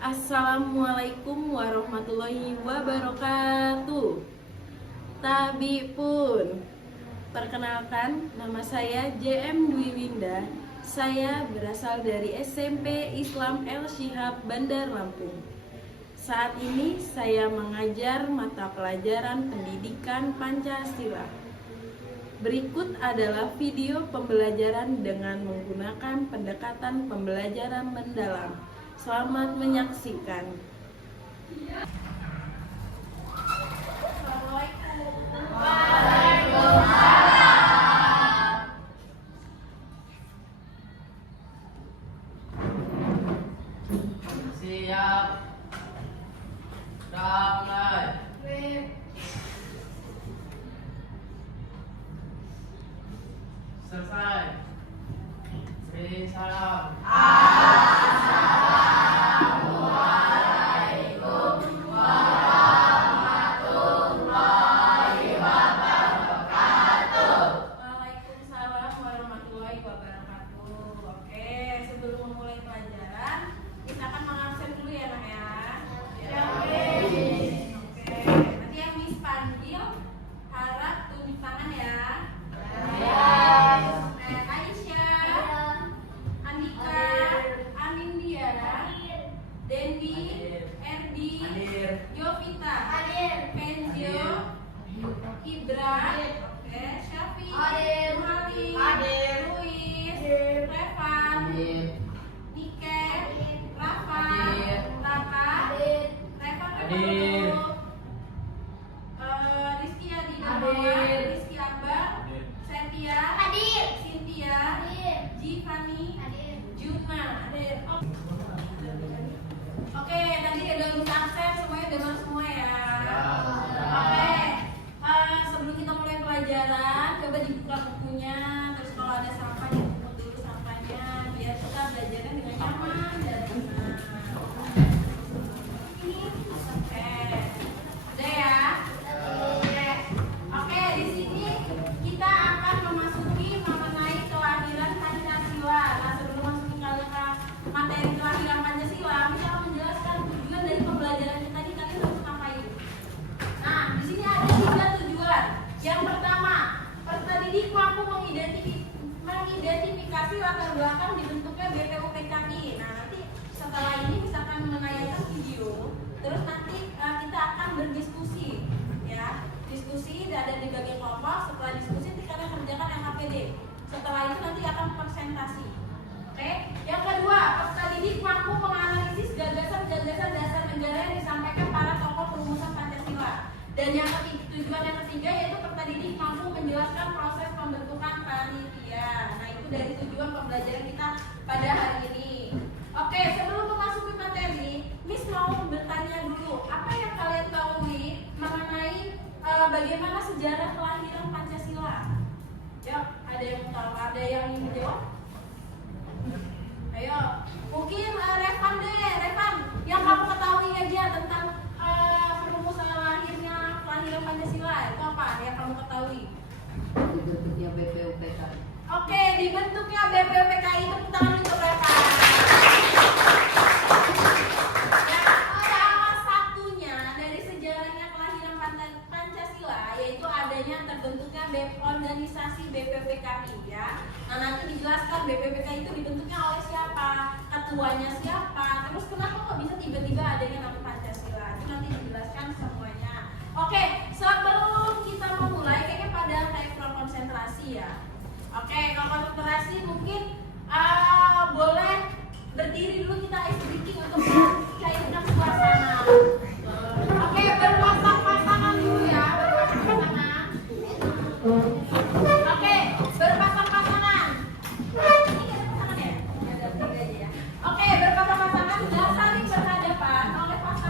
Assalamualaikum warahmatullahi wabarakatuh. Tabi pun. Perkenalkan, nama saya JM Dwi Winda. Saya berasal dari SMP Islam El Shihab Bandar Lampung. Saat ini saya mengajar mata pelajaran pendidikan Pancasila. Berikut adalah video pembelajaran dengan menggunakan pendekatan pembelajaran mendalam. Selamat menyaksikan. Siap. Damai. Selesai. Beri salam. Waalaikumsalam warahmatullahi wabarakatuh. Oke, sebelum memulai pelajaran, kita akan mengabsen dulu ya, Nak ya. Oke, nanti yang Miss panggil harap tunjuk tangan ya. Aisyah, Andika, Anindya, Dendi, Erdi, Jovita, Kenjo, Ibra, Syafi, Mali, Luis, Revan, Nike, Rafa, Raka, Revan, Rizky Adinda, Rizky Akbar, Setia, Cynthia, Jifani, Juna. Oke, tadi udah bisa akses semuanya, dengar semua ya. Oke, sebelum kita mulai pelajaran, coba dibuka bukunya. Terus kalau ada sampah, dipungut dulu sampahnya, biar kita belajarnya dengan nyaman dan tenang. Oke, udah ya. Oke, di sini kita akan memasuki mengenai kelahiran Pancasila. Nah, sebelum masuk ke materi kelahiran Pancasila, kita akan menjelaskan tujuan dari pembelajaran kita tadi. Kalian harus ngapain? Nah, di sini ada 3 tujuan. Yang pertama, peserta didik mampu mengidentifikasi latar belakang dibentuknya BPUPKI. Nah, nanti setelah ini misalkan menayangkan video, terus nanti kita akan berdiskusi, ya. Diskusi ada di bagian kelompok. Setelah diskusi nanti kalian kerjakan LKPD. Setelah itu nanti akan presentasi. Oke. Yang kedua, peserta didik mampu menganalisis gagasan-gagasan dasar negara yang disampaikan para tokoh perumusan Pancasila. Dan yang ketiga, tujuan yang ketiga yaitu peserta didik mampu menjelaskan proses pembentukan panitia. Nah, itu dari tujuan pembelajaran kita pada hari ini. Oke, sebelum memasuki materi, Miss mau bertanya dulu, apa yang kalian tahu mengenai bagaimana sejarah kelahiran Pancasila? Yuk, ada yang tahu? Ada yang ingin menjawab? Ayo, mungkin Revan deh, Revan, yang kamu ketahui aja tentang perumusan kelahiran Pancasila itu apa yang kamu ketahui? Dibentuknya BPUPKI. Oke, dibentuknya BPUPKI, itu tangan untuk Revan. Salah satunya dari sejarahnya kelahiran Pancasila yaitu adanya terbentuknya organisasi BPUPKI, ya. Nah, nanti dijelaskan BPUPKI itu dibentuknya oleh siapa, ketuanya siapa, terus kenapa kok bisa tiba-tiba adanya nama Pancasila. Itu nanti dijelaskan semuanya. Oke, sebelum kita memulai kayaknya pada kayak konsentrasi ya. Oke, kalau konsentrasi mungkin boleh berdiri dulu, kita ice breaking untuk mencairkan suasana. Oke, berpasang-pasangan dulu ya, berpasang-pasangan. Oke, berpasang-pasangan. Ini ada pasangan ya? Ada 3 aja ya. Oke, berpasang-pasangan sudah saling berhadapan oleh pasangan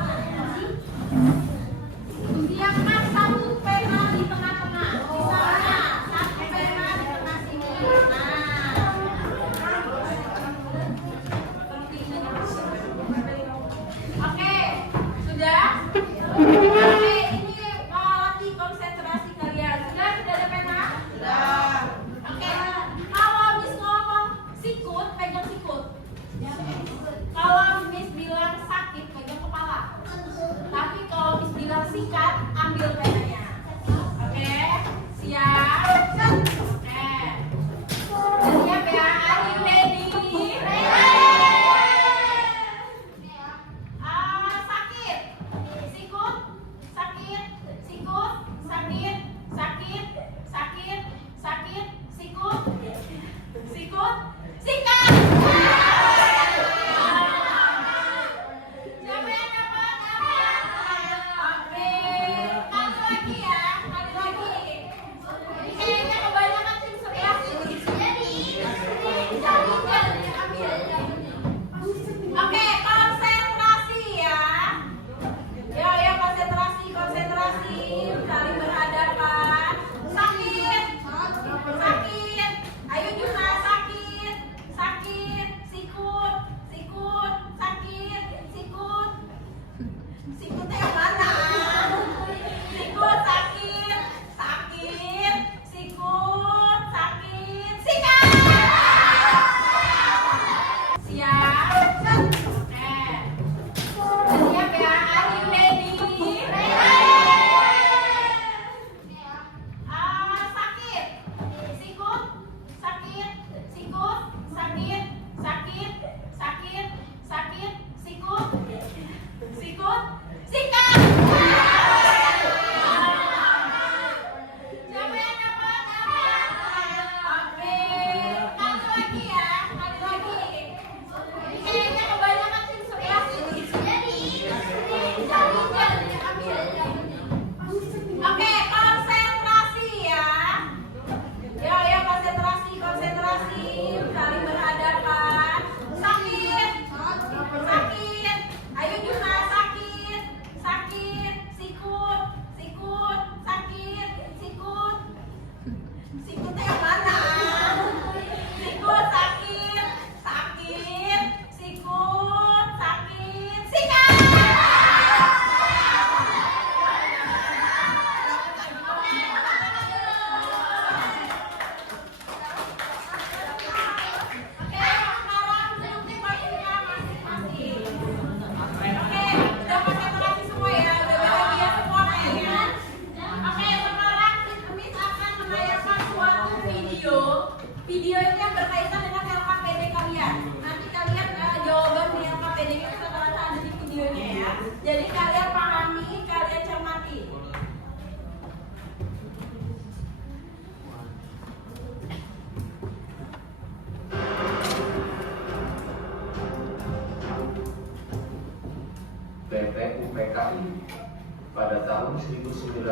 BPUPKI. Pada tahun 1944,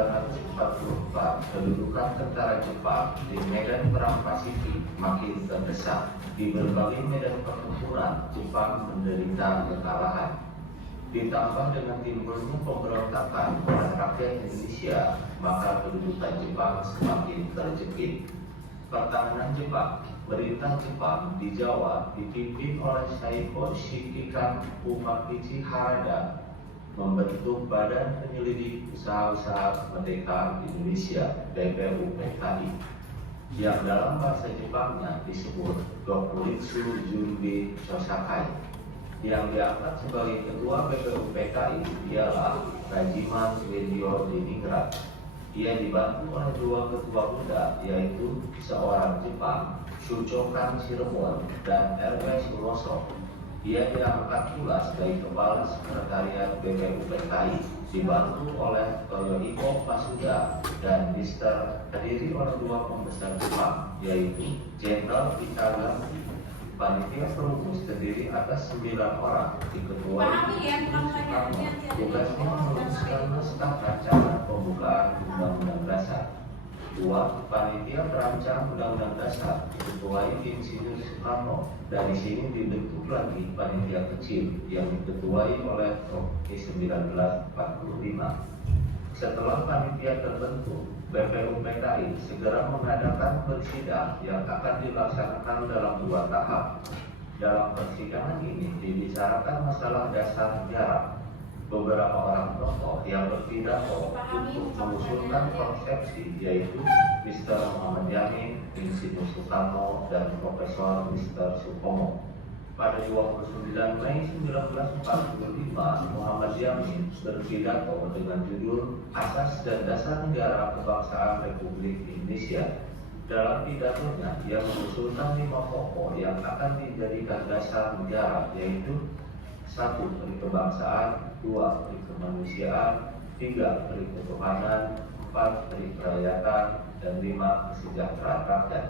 kedudukan tentara Jepang di medan perang Pasifik makin terdesak. Di berbagai medan pertempuran, Jepang menderita kekalahan. Ditambah dengan timbulnya pemberontakan oleh rakyat Indonesia, maka kedudukan Jepang semakin terjepit. Pertahanan Jepang, perintah Jepang di Jawa dipimpin oleh Saiko Shikikan Umakichi Harada, membentuk Badan Penyelidik Usaha-Usaha Merdeka Indonesia (BPUPKI), yang dalam bahasa Jepangnya disebut Dokuritsu Junbi Chosakai. Yang diangkat sebagai ketua BPUPKI ialah Rajiman Wendio Diningrat. Ia dibantu oleh dua ketua muda, yaitu seorang Jepang, Shuchokan Cirebon, dan R.W. Suroso. Ia diangkat pula sebagai kepala sekretariat BPUPKI, dibantu oleh Toyohiko Masuda, dan terdiri oleh dua pembesar Jepang, yaitu Jenderal Itaganshi. Panitia perumus terdiri atas 9 orang, diketuai Soekarno. Tugasnya merumuskan naskah rancangan pembukaan Undang-Undang Dasar. 2. Panitia perancang Undang-Undang Dasar diketuai Insinyur Soekarno. Dari sini dibentuk lagi panitia kecil yang diketuai oleh Proki 1945. Setelah panitia terbentuk, BPUPKI segera mengadakan persidangan yang akan dilaksanakan dalam 2 tahap. Dalam persidangan ini dibicarakan masalah dasar negara. Beberapa orang tokoh yang berpidato untuk mengusulkan konsepsi, yaitu Mr. Muhammad Yamin, Insinyur Soekarno, dan Profesor Mr. Supomo. Pada 29 Mei 1945, Muhammad Yamin berpidato dengan judul Asas dan Dasar Negara Kebangsaan Republik Indonesia. Dalam pidatonya, ia mengusulkan 5 pokok yang akan dijadikan dasar negara, yaitu 1. Peri kebangsaan, 2. Peri kemanusiaan, 3. Peri ketuhanan, 4. Peri kerakyatan, dan 5. Kesejahteraan rakyat.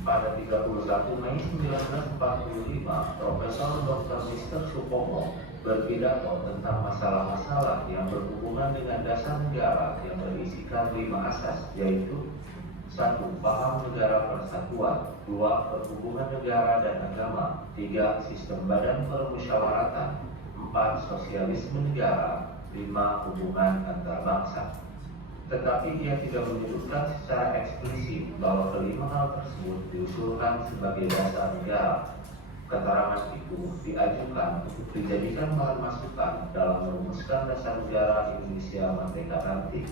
Pada 31 Mei 1945, Profesor Dr. Mr. Supomo berpidato tentang masalah-masalah yang berhubungan dengan dasar negara yang berisikan 5 asas, yaitu 1. Paham negara persatuan, 2. Perhubungan negara dan agama, 3. Sistem badan permusyawaratan, 4. Sosialisme negara, 5. Hubungan antar bangsa. Tetapi ia tidak menyebutkan secara eksplisit bahwa kelima hal tersebut diusulkan sebagai dasar negara. Keterangan itu diajukan untuk dijadikan bahan masukan dalam merumuskan dasar negara Indonesia merdeka nanti.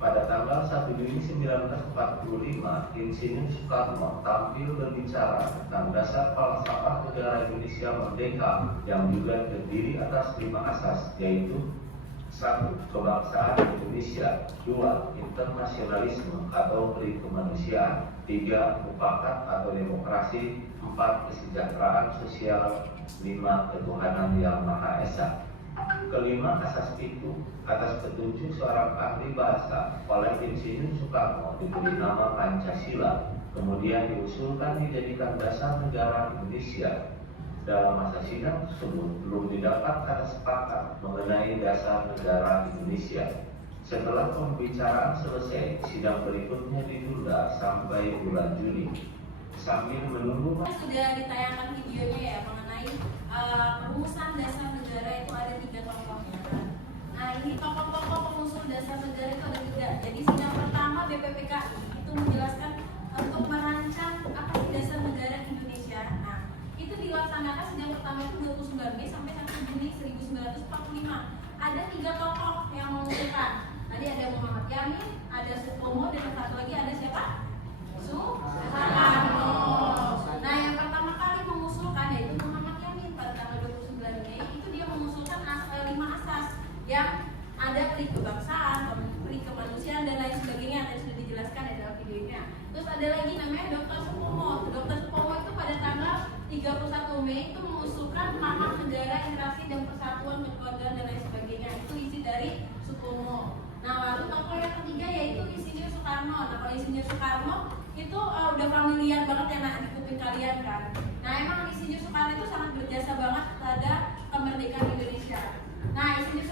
Pada tanggal 1 Juni 1945, Insinyur Soekarno tampil berbicara tentang dasar falsafah negara Indonesia merdeka yang juga terdiri atas 5 asas, yaitu 1. Kebangsaan Indonesia, 2. Internasionalisme atau peri kemanusiaan, 3. Mufakat atau demokrasi, 4. Kesejahteraan sosial, 5. Ketuhanan yang Maha Esa. Kelima asas itu atas petunjuk seorang ahli bahasa oleh Insinyur Soekarno diberi nama Pancasila, kemudian diusulkan dijadikan dasar negara Indonesia. Dalam masa sidang tersebut belum didapat kata sepakat mengenai dasar negara Indonesia. Setelah pembicaraan selesai, sidang berikutnya ditunda sampai bulan Juni. Sambil menunggu sudah ditayangkan videonya ya mengenai perumusan dasar negara itu ada 3 tokohnya kan. Nah ini tokoh-tokoh pengusul dasar negara itu ada 3. Jadi sidang pertama BPPKI itu menjelaskan untuk merancang apa sih dasar negara Indonesia. Nah itu dilaksanakan sidang pertama itu 29 Mei sampai 1 Juni 1945. Ada 3 tokoh yang mengusulkan. Tadi ada Muhammad Yamin, ada Supomo, dan satu lagi ada siapa? Soekarno. Nah yang pertama kali mengusulkan yaitu Muhammad Yamin pada tanggal 29 Mei itu dia mengusulkan 5 asas yang ada peri kebangsaan, peri kemanusiaan dan lain sebagainya yang sudah dijelaskan di dalam videonya. Terus ada lagi namanya Dr. Supomo. Dr. Supomo itu pada tanggal 31 Mei itu mengusulkan paham negara, interaksi dan persatuan kekeluargaan dan lain sebagainya. Itu isi dari Supomo. Nah lalu tokoh yang ketiga yaitu Insinyur Soekarno. Nah kalau Insinyur Soekarno itu udah familiar banget ya nak di kuping kalian kan. Nah emang Insinyur Soekarno itu sangat berjasa banget pada kemerdekaan Indonesia. Nah Insinyur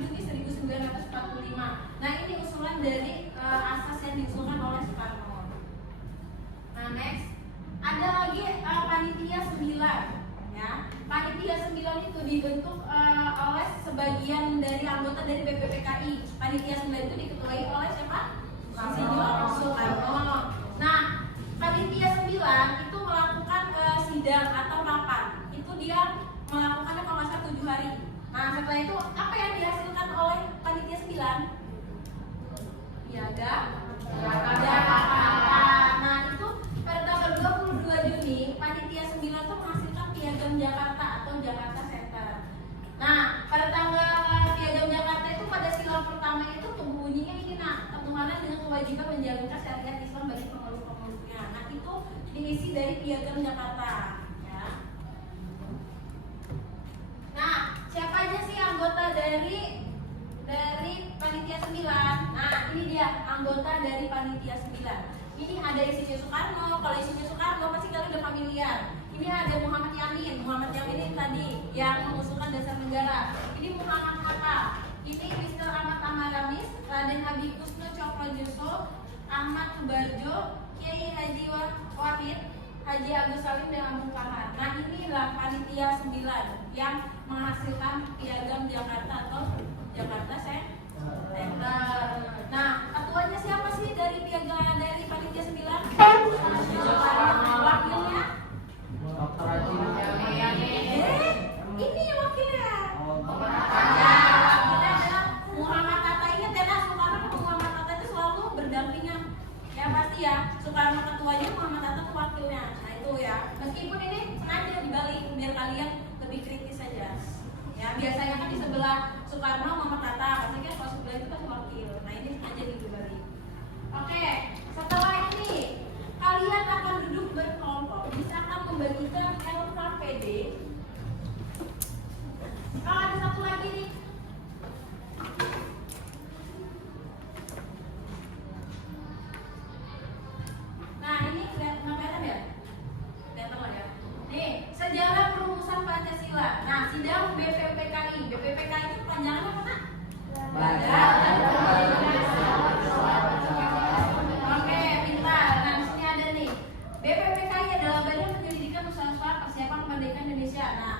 Juni 1945. Nah, ini usulan dari asas yang diusulkan oleh Soekarno. Nah, next ada lagi panitia 9 ya. Panitia 9 itu dibentuk oleh sebagian dari anggota dari BPPKI. Panitia 9 itu diketuai oleh siapa? Insinyur Soekarno. Nah, panitia 9 itu melakukan sidang atau rapat. Itu dia melakukannya kalau nggak salah 7 hari. Nah, setelah itu apa yang dihasilkan oleh panitia 9? Piagam Jakarta. Nah, itu pada tanggal 22 Juni panitia 9 itu menghasilkan Piagam Jakarta atau Jakarta Center. Nah, pada tanggal Piagam Jakarta itu pada sila pertama itu bunyinya ini, nah, ketuhanan dengan kewajiban menjalankan syariat Islam bagi pemeluk-pemeluknya. Nah, itu diisi dari Piagam Jakarta ya. Nah, siapa aja sih anggota dari panitia 9? Nah, ini dia anggota dari panitia 9. Ini ada Insinyur Soekarno. Kalau Insinyur Soekarno pasti kalian udah familiar. Ini ada Muhammad Yamin. Muhammad Yamin ini tadi yang mengusulkan dasar negara. Ini Muhammad Hatta. Ini Mr. Ahmad Amaramis, Raden Habib Kusno Cokrojoso, Ahmad Subarjo, Kiai Haji Wahid, Haji Agus Salim dan Abu Kahar. Nah, inilah panitia 9 yang menghasilkan Piagam Jakarta atau Jakarta Center. Nah, ketuanya siapa sih dari piagam dari panitia 9? Wakilnya? Ini wakilnya. Wakilnya adalah Muhammad Hatta. Ingat ya, Soekarno sama Muhammad Hatta itu selalu berdampingan. Ya pasti ya, Soekarno ketuanya, Muhammad Hatta itu wakilnya. Nah, itu ya. Meskipun ini sengaja dibalik biar kalian lebih kritis saja. Ya, biasanya kan di sebelah Soekarno Muhammad Hatta, pasti kan kalau sebelah itu kan wakil. Nah, ini sengaja dibalik. Oke, setelah ini kalian akan duduk berkelompok, bisa akan membagikan LKPD. Kalau ada satu lagi nih. Nah, ini kelihatan ya? Kelihatan lah ya. Nih, sejarah perumusan Pancasila. Nah, sidang BPPKI. BPPKI itu panjangan apa, Nak? Badan Oke, pintar. Nah, di sini ada nih. BPPKI adalah Badan Penyelidikan Usaha-usaha Persiapan Kemerdekaan Indonesia. Nah,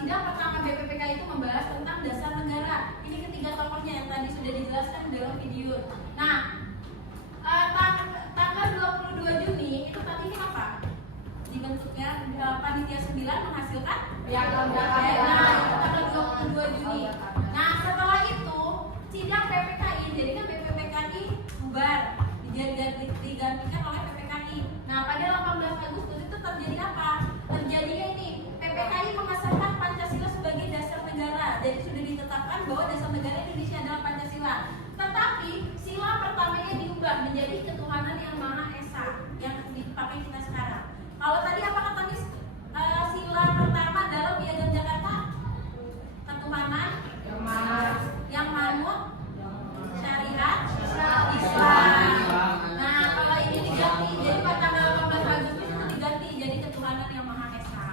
sidang pertama BPPKI itu membahas tentang dasar negara. Ini ketiga tokohnya yang tadi sudah dijelaskan dalam video. Nah, tanggal 22 Juni itu tadi ini apa? Dibentuknya panitia 9 menghasilkan Piagam Jakarta. Nah, itu tanggal 22 Juni. Nah, setelah itu sidang PPKI, jadi kan BPPKI bubar, digantikan oleh PPKI. Nah, pada 18 Agustus itu terjadi apa? Terjadinya ini PPKI mengesahkan Pancasila sebagai dasar negara. Jadi sudah ditetapkan bahwa dasar negara Indonesia adalah Pancasila. Tetapi sila pertamanya diubah menjadi ketuhanan yang Maha Esa yang dipakai kita sekarang. Kalau tadi apa kata Miss? Sila pertama dalam Piagam Jakarta, ketuhanan yang manut syariat Islam. Nah, kalau ini diganti, jadi pada tanggal 18 Agustus itu diganti jadi ketuhanan yang Maha Esa.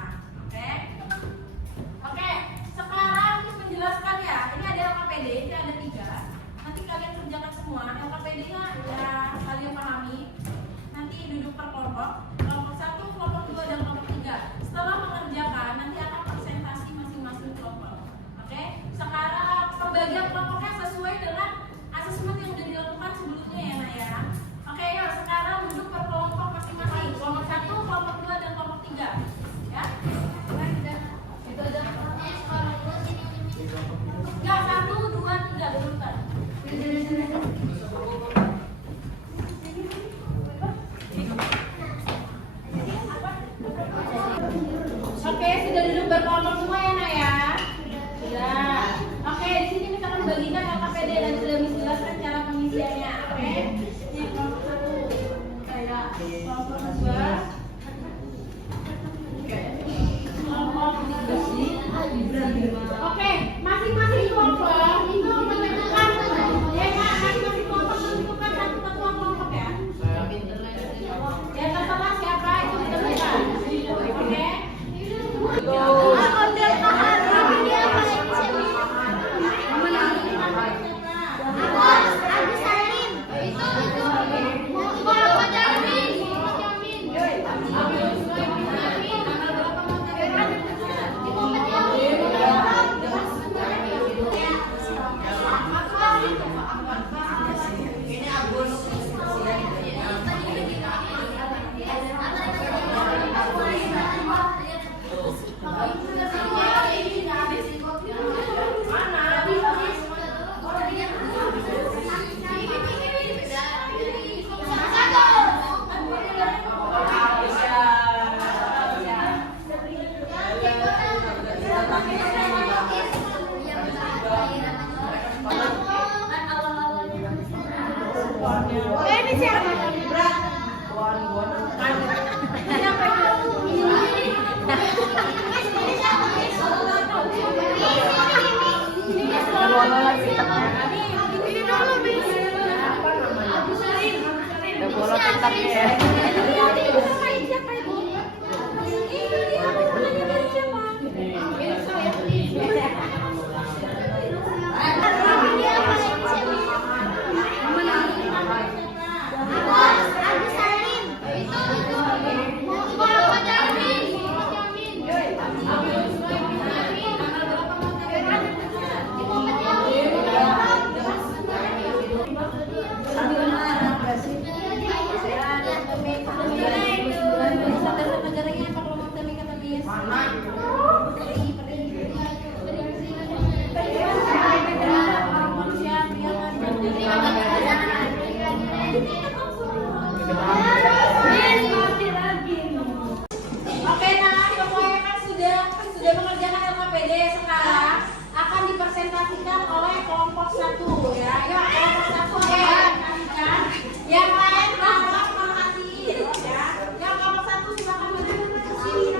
Oke. Sekarang Miss menjelaskan ya. Ini ada LKPD, ini ada 3. Nanti kalian kerjakan semua. LKPD-nya ya kalian pahami. Nanti duduk per kelompok. Kelompok 1, kelompok 2, dan kelompok 3. Setelah mengerjakan, nanti akan presentasi masing-masing kelompok. Oke? Sekarang pembagian kelompoknya sesuai dengan asesmen yang sudah dilakukan sebelumnya ya, Nak ya. Oke, yuk sekarang duduk per kelompok masing-masing. Kelompok 1, kelompok 2, dan kelompok 3. Ya? Itu aja. Enggak, 1, 2, 3 berurutan. Oke, sudah duduk berkelompok semua ya, Nak ya? Sudah. Oke, di sini kita akan bagikan LKPD dan sudah menjelaskan cara pengisiannya. Oke. Ini kelompok 1. Kayak kelompok 2. Kelompok 3. Oke, masing-masing kelompok itu menentukan ya, Kak, masing-masing kelompok menentukan satu ketua kelompok ya. Ya, terserah siapa itu ditentukan. Oke. Ondel Kahar. Oke, nah semuanya kan sudah mengerjakan LKPD. Sekarang akan dipresentasikan oleh kelompok 1 ya. Yuk kelompok 1 presentasikan. Yang lain harap perhatiin ya. Yang kelompok 1 silakan maju ke sini.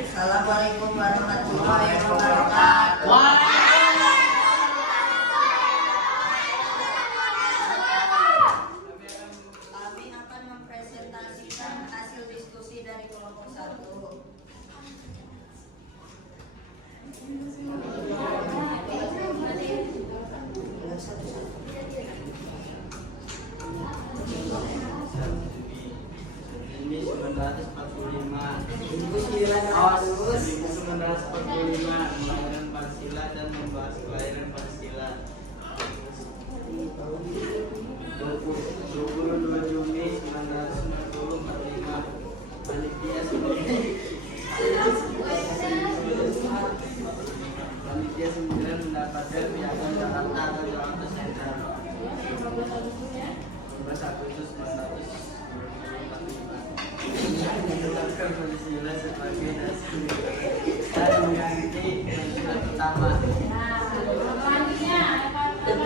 Assalamualaikum warahmatullahi wabarakatuh. Kami akan mempresentasikan hasil diskusi dari kelompok 1. Ini 1945. Awas 1945 melahirkan Pancasila dan membahas kelahiran Pancasila. 22 Juni 1945 Panitia 9 mendapatkan piagam Jakarta atau Jakarta Sentral. 15 Agustus 1945 menetapkan Pancasila sebagai dasar dan mengganti Pancasila pertama. Selanjutnya ada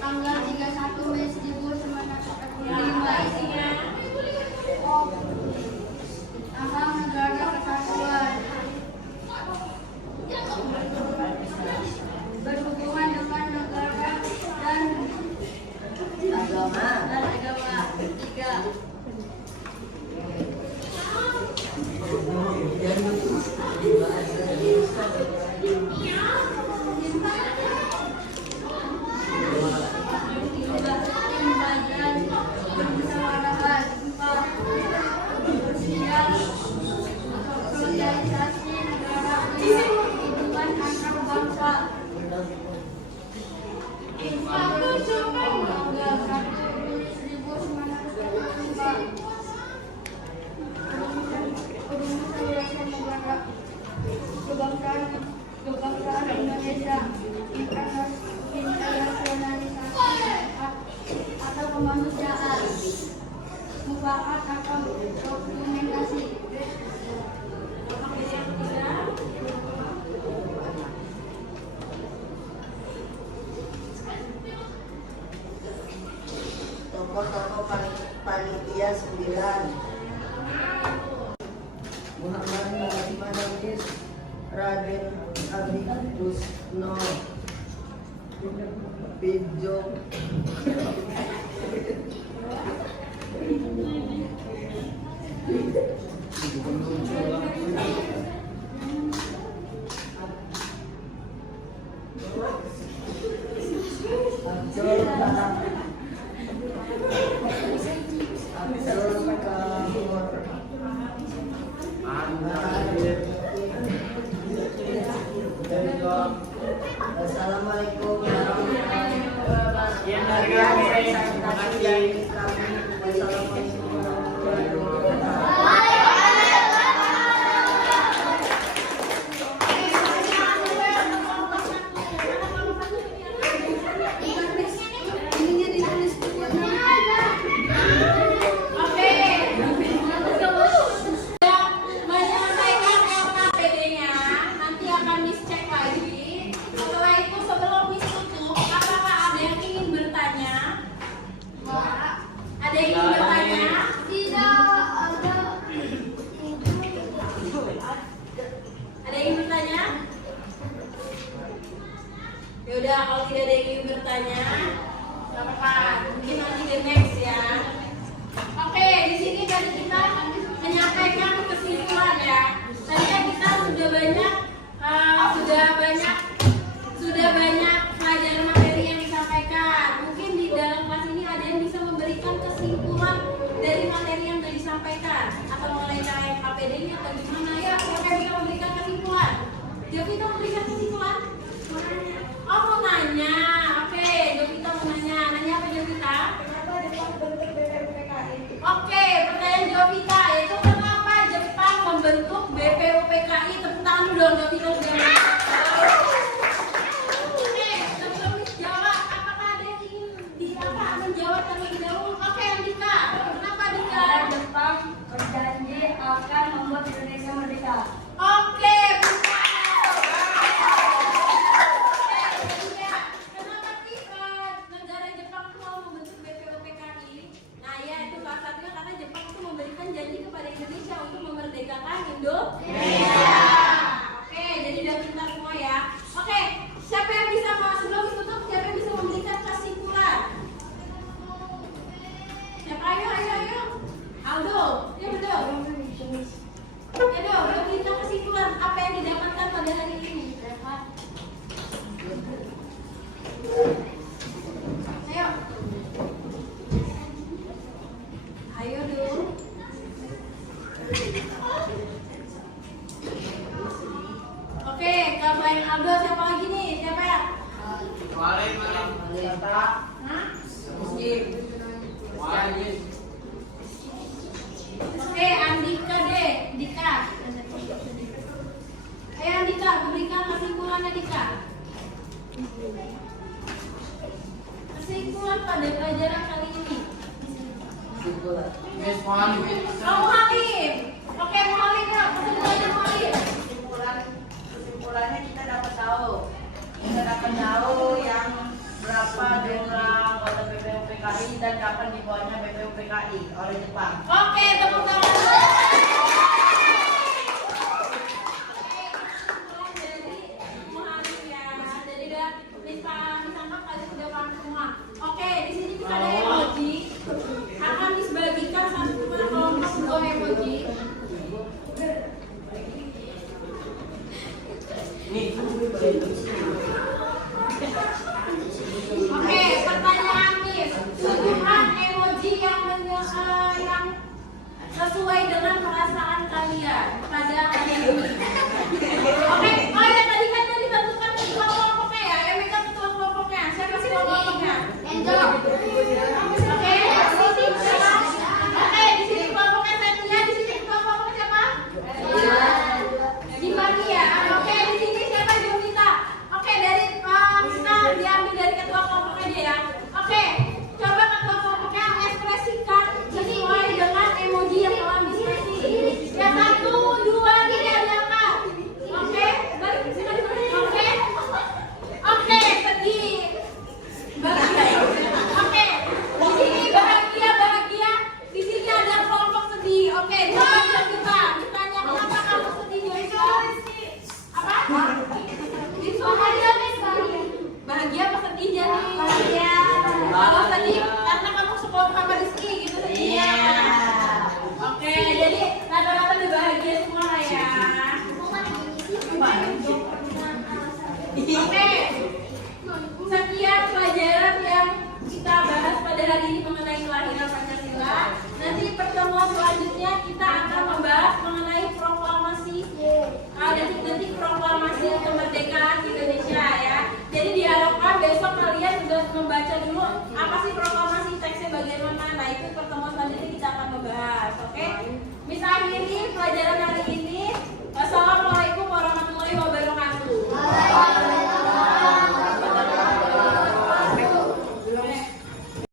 tanggal 31 Mei 1945 tentang negara kesatuan berhubungan dengan negara dan agama. Tiga. Sosialisasi negara hubungan antar bangsa. 1 kebangsaan Indonesia, internasionalisasi atau kemanusiaan, mufakat atau dokumentasi. Tokoh-tokoh panitia 9. Muhammad Manis, Raden Agustusno, Pijo, Assalamualaikum warahmatullahi wabarakatuh. Sekian dari kami. Terima kasih. Wassalamualaikum warahmatullahi wabarakatuh. Ininya ditulis Menyelesaikan LKPD-nya, nanti akan dicek lagi. Setelah itu sebelum Miss tutup, apakah ada yang ingin bertanya? Ada yang ingin bertanya? tidak ada. Ada yang ingin bertanya? Yaudah, kalau tidak ada yang ingin bertanya, nggak apa-apa. Mungkin nanti the next ya. Oke, di sini tadi kita menyampaikan kesimpulan ya. Tadi kan kita sudah banyak pelajaran materi yang disampaikan. Mungkin di dalam kelas ini ada yang bisa memberikan kesimpulan dari materi yang sudah disampaikan atau mengenai cara KPD-nya atau gimana ya? Siapa yang bisa memberikan kesimpulan? Jovita memberikan kesimpulan? Oh, mau nanya. Oke, Jovita mau nanya. Nanya apa Jovita? Oke, pertanyaan Jovita itu kenapa Jepang membentuk BPUPKI? Tepuk tangan dulu dong Jovita sudah Oke, sebelum dijawab, apakah ada yang ingin menjawab terlebih dahulu? Oke, Andika, kenapa Andika? Jepang berjanji akan membuat Indonesia merdeka. Oke, benar. Kenapa sih negara Jepang itu mau membentuk BPUPKI? Nah ya, itu salah satunya karena Jepang itu memberikan janji kepada Indonesia untuk memerdekakan Indonesia. Oke, jadi udah pintar semua ya. Oke, siapa yang bisa sebelum ditutup, siapa yang bisa memberikan kesimpulan? Siapa? Ayo. Aldo, ya betul. Ayo, berikan kesimpulan apa yang didapatkan pada hari ini. Ayo dulu. Oke, selain Aldo siapa lagi nih? Siapa ya? Hah? Oke, Andika deh, Dika. Ayo Andika, berikan kesimpulan Andika. Kesimpulan pada pelajaran kali ini. Miss Mohalim. Oh, Muhalim. Oke, Muhalim ya, kesimpulannya Muhalim. Kesimpulannya kita dapat tahu yang berapa jumlah anggota BPUPKI dan kapan dibuatnya BPUPKI oleh Jepang. Oke, tepuk tangan. Kesimpulan dari Muhalim ya. Jadi udah bisa ditangkap kali sudah paham semua. Oke, di sini kita ada emoji. Akan dibagikan satu kelompok 2 emoji. Oke, pertanyaan Miss. Tunjukkan emoji yang sesuai dengan perasaan kalian pada hari ini. Oke,